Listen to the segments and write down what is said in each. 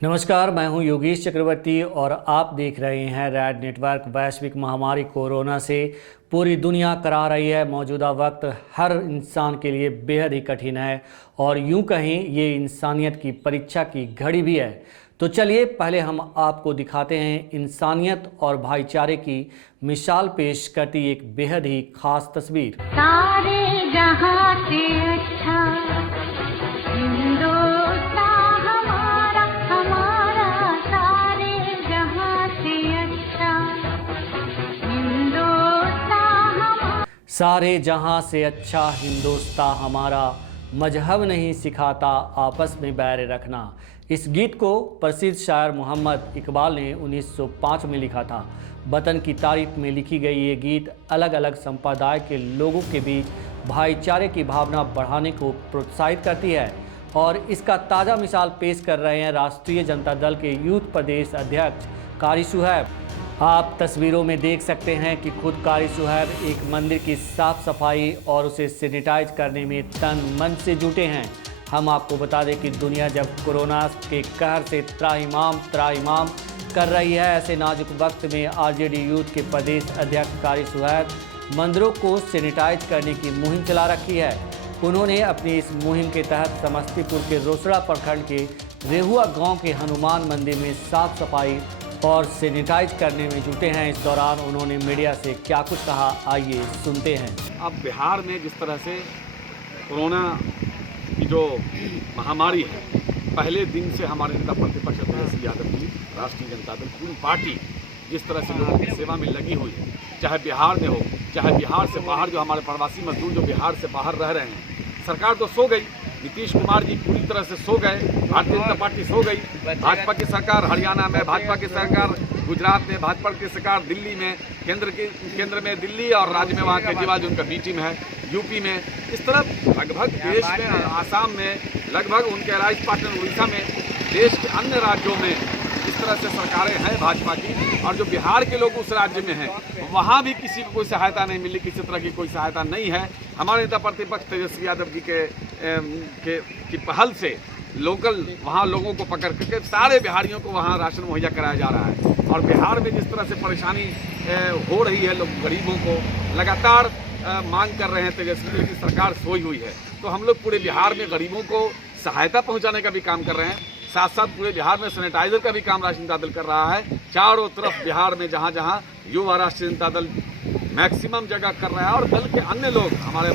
नमस्कार, मैं हूं योगेश चक्रवर्ती और आप देख रहे हैं रैड नेटवर्क। वैश्विक महामारी कोरोना से पूरी दुनिया करा रही है। मौजूदा वक्त हर इंसान के लिए बेहद ही कठिन है और यूं कहें ये इंसानियत की परीक्षा की घड़ी भी है। तो चलिए पहले हम आपको दिखाते हैं इंसानियत और भाईचारे की मिसाल पेश करती एक बेहद ही खास तस्वीर। सारे जहां से अच्छा हिंदुस्तान हमारा हमारा, सारे जहां से अच्छा हिंदुस्तान हमारा। सारे जहां से अच्छा हिंदुस्तान हमारा, मजहब नहीं सिखाता आपस में बैर रखना। इस गीत को प्रसिद्ध शायर मोहम्मद इकबाल ने 1905 में लिखा था। वतन की तारीफ में लिखी गई ये गीत अलग अलग संप्रदाय के लोगों के बीच भाईचारे की भावना बढ़ाने को प्रोत्साहित करती है और इसका ताज़ा मिसाल पेश कर रहे हैं राष्ट्रीय जनता दल के यूथ प्रदेश अध्यक्ष कारी सुहैब। आप तस्वीरों में देख सकते हैं कि खुद कारी सुहैब एक मंदिर की साफ सफाई और उसे सैनिटाइज करने में तन मन से जुटे हैं। हम आपको बता दें कि दुनिया जब कोरोना के कहर से त्राहिमाम कर रही है, ऐसे नाजुक वक्त में आरजेडी यूथ के प्रदेश अध्यक्ष कारी सुहैब मंदिरों को सैनिटाइज करने की मुहिम चला रखी है। उन्होंने अपनी इस मुहिम के तहत समस्तीपुर के रोसड़ा प्रखंड के रेहुआ गांव के हनुमान मंदिर में साफ सफाई और सैनिटाइज करने में जुटे हैं। इस दौरान उन्होंने मीडिया से क्या कुछ कहा, आइए सुनते हैं। अब बिहार में जिस तरह से कोरोना की जो महामारी है, पहले दिन से हमारे नेता प्रतिपक्ष अखिलेश यादव की राष्ट्रीय जनता दल पूरी पार्टी जिस तरह से लोगों की सेवा में लगी हुई है, चाहे बिहार में हो चाहे बिहार से बाहर जो हमारे प्रवासी मजदूर जो बिहार से बाहर रह रहे हैं। सरकार तो सो गई, नीतीश कुमार जी पूरी तरह से सो गए, भारतीय जनता पार्टी सो गई। भाजपा की सरकार हरियाणा में, भाजपा की सरकार गुजरात में, भाजपा की सरकार दिल्ली में, केंद्र में दिल्ली और राज्य में वहाँ केजरीवाल जो उनका बी टीम है, यूपी में, इस तरह लगभग देश में, आसाम में, लगभग उनके राइस पार्टनर उड़ीसा में, देश के अन्य राज्यों में इस तरह से सरकारें हैं भाजपा की। और जो बिहार के लोग उस राज्य में हैं वहाँ भी किसी को कोई सहायता नहीं मिली, किसी तरह की कोई सहायता नहीं है। हमारे नेता प्रतिपक्ष तेजस्वी यादव जी की पहल से लोकल वहाँ लोगों को पकड़ करके सारे बिहारियों को वहाँ राशन मुहैया कराया जा रहा है। और बिहार में जिस तरह से परेशानी हो रही है, लोग गरीबों को लगातार मांग कर रहे हैं तेजस्वी की सरकार सोई हुई है, तो हम लोग पूरे बिहार में गरीबों को सहायता पहुँचाने का भी काम कर रहे हैं। साथ साथ पूरे बिहार में सैनिटाइजर का भी काम राष्ट्रीय जनता दल कर रहा है। चारों तरफ बिहार में जहाँ जहाँ युवा राष्ट्रीय जनता दल मैक्सिमम जगह कर रहा है और दल के अन्य लोग, हमारे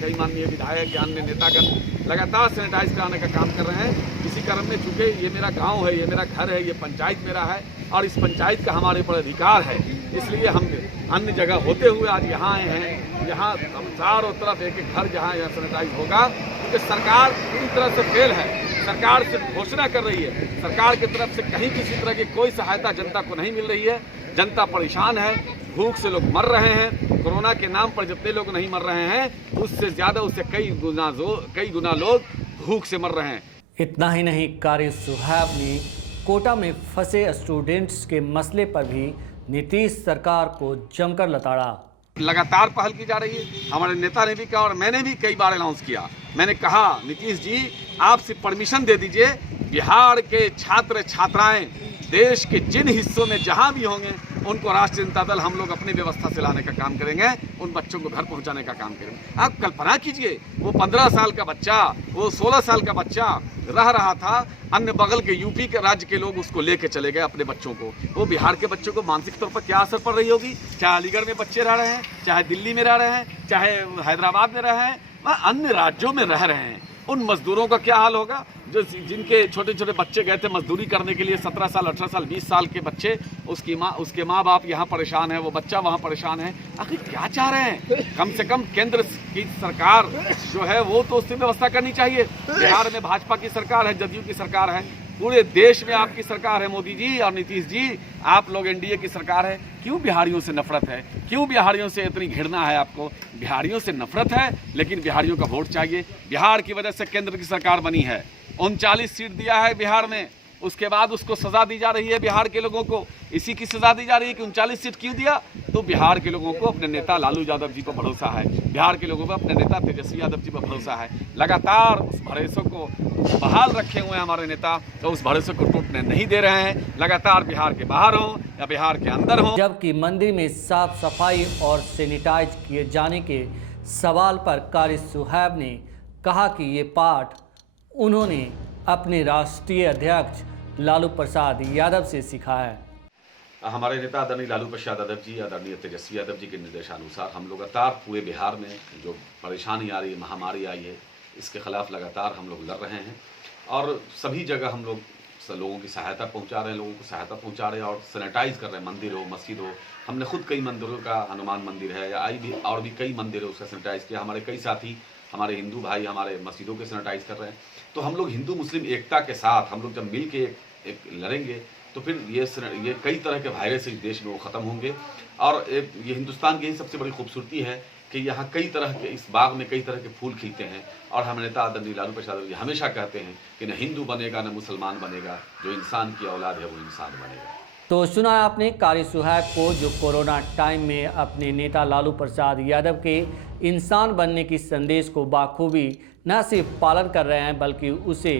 कई माननीय विधायक या अन्य नेतागण लगातार सैनिटाइज कराने का काम कर रहे हैं। इसी क्रम में चूँकि ये मेरा गांव है, ये मेरा घर है, ये पंचायत मेरा है और इस पंचायत का हमारे ऊपर अधिकार है, इसलिए हम अन्य जगह होते हुए आज यहाँ आए हैं। यहाँ चारों तरफ एक एक घर जहाँ यहाँ सैनिटाइज होगा, क्योंकि सरकार पूरी तरह से फेल है। सरकार सिर्फ घोषणा कर रही है, सरकार की तरफ से कहीं किसी तरह की कोई सहायता जनता को नहीं मिल रही है। जनता परेशान है, भूख से लोग मर रहे हैं। कोरोना के नाम पर जितने लोग नहीं मर रहे हैं उससे ज़्यादा, उससे कई गुना लोग भूख से मर रहे हैं। इतना ही नहीं, कारी सुहैब ने कोटा में फंसे स्टूडेंट्स के मसले पर भी नीतीश सरकार को जमकर लताड़ा। लगातार पहल की जा रही है, हमारे नेता ने भी कहा और मैंने भी कई बार अनाउंस किया। मैंने कहा नीतीश जी आप सिर्फ परमिशन दे दीजिए, बिहार के छात्र छात्राएं देश के जिन हिस्सों में जहां भी होंगे उनको राष्ट्रीय जनता दल हम लोग अपनी व्यवस्था से लाने का काम करेंगे, उन बच्चों को घर पहुंचाने का काम करेंगे। आप कल्पना कीजिए, वो 15 साल का बच्चा, वो 16 साल का बच्चा रह रहा था, अन्य बगल के यूपी के राज्य के लोग उसको लेके चले गए अपने बच्चों को। वो बिहार के बच्चों को मानसिक तौर पर क्या असर पड़ रही होगी, चाहे अलीगढ़ में बच्चे रह रहे हैं, चाहे दिल्ली में रह रहे हैं, चाहे हैदराबाद में रह रहे हैं, अन्य राज्यों में रह रहे हैं, उन मजदूरों का क्या हाल होगा जो जिनके छोटे छोटे बच्चे गए थे मजदूरी करने के लिए, 17 साल 18 साल 20 साल के बच्चे, उसके माँ बाप यहाँ परेशान है, वो बच्चा वहाँ परेशान है। आखिर क्या चाह रहे हैं? कम से कम केंद्र की सरकार जो है वो तो उससे व्यवस्था करनी चाहिए। बिहार में भाजपा की सरकार है, जदयू की सरकार है, पूरे देश में आपकी सरकार है मोदी जी और नीतीश जी, आप लोग एनडीए की सरकार है। क्यों बिहारियों से नफरत है? क्यों बिहारियों से इतनी घृणा है आपको? बिहारियों से नफरत है लेकिन बिहारियों का वोट चाहिए। बिहार की वजह से केंद्र की सरकार बनी है, 39 सीट दिया है बिहार में, उसके बाद उसको सज़ा दी जा रही है बिहार के लोगों को। इसी की सज़ा दी जा रही है कि 39 सीट क्यों दिया, तो बिहार के लोगों को अपने नेता लालू यादव जी पर भरोसा है, बिहार के लोगों को अपने नेता तेजस्वी यादव जी पर भरोसा है। लगातार उस भरोसे को बहाल रखे हुए हैं हमारे नेता, तो उस भरोसे को टूटने नहीं दे रहे हैं। लगातार बिहार के बाहर हों या बिहार के अंदर हों। जबकि मंदिर में साफ सफाई और सैनिटाइज किए जाने के सवाल पर कारी सुहैब ने कहा कि ये पाठ उन्होंने अपने राष्ट्रीय अध्यक्ष लालू प्रसाद यादव से सीखा है। हमारे नेता आदरणीय लालू प्रसाद यादव जी, आदरणीय तेजस्वी यादव जी के निर्देशानुसार हम लगातार पूरे बिहार में जो परेशानी आ रही है, महामारी आई है, इसके खिलाफ लगातार हम लोग लड़ रहे हैं और सभी जगह हम लोग लोगों की सहायता पहुंचा रहे हैं, लोगों को सहायता पहुंचा रहे हैं और सैनिटाइज कर रहे हैं। मंदिर हो, मस्जिद हो, हमने खुद कई मंदिरों का, हनुमान मंदिर है या और भी कई मंदिर है, उसका सैनिटाइज किया। हमारे कई साथी, हमारे हिंदू भाई हमारे मस्जिदों के सैनिटाइज कर रहे हैं। तो हम लोग हिंदू मुस्लिम एकता के साथ हम लोग जब मिल के एक लड़ेंगे तो फिर ये कई तरह के वायरस इस देश में वो ख़त्म होंगे। और ये हिंदुस्तान की ही सबसे बड़ी खूबसूरती है कि यहाँ कई तरह के, इस बाग में कई तरह के फूल खिलते हैं। और हमारे नेता आदरणीय लालू प्रसाद जी हमेशा कहते हैं कि न हिंदू बनेगा न मुसलमान बनेगा, जो इंसान की औलाद है वो इंसान बनेगा। तो सुना आपने कारी सुहैब को, जो कोरोना टाइम में अपने नेता लालू प्रसाद यादव के इंसान बनने की संदेश को बाखूबी न सिर्फ पालन कर रहे हैं बल्कि उसे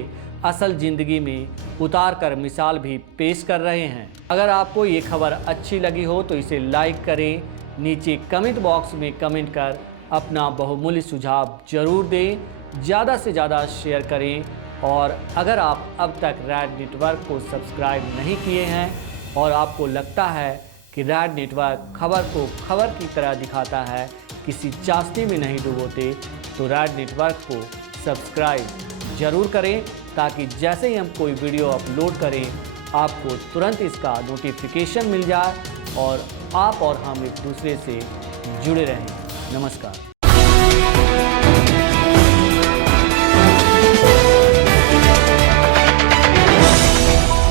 असल ज़िंदगी में उतार कर मिसाल भी पेश कर रहे हैं। अगर आपको ये खबर अच्छी लगी हो तो इसे लाइक करें, नीचे कमेंट बॉक्स में कमेंट कर अपना बहुमूल्य सुझाव जरूर दें, ज़्यादा से ज़्यादा शेयर करें। और अगर आप अब तक रैड नेटवर्क को सब्सक्राइब नहीं किए हैं और आपको लगता है कि रैड नेटवर्क खबर को खबर की तरह दिखाता है, किसी चाशनी में नहीं डुबोते, तो रैड नेटवर्क को सब्सक्राइब ज़रूर करें ताकि जैसे ही हम कोई वीडियो अपलोड करें आपको तुरंत इसका नोटिफिकेशन मिल जाए और आप और हम एक दूसरे से जुड़े रहें। नमस्कार।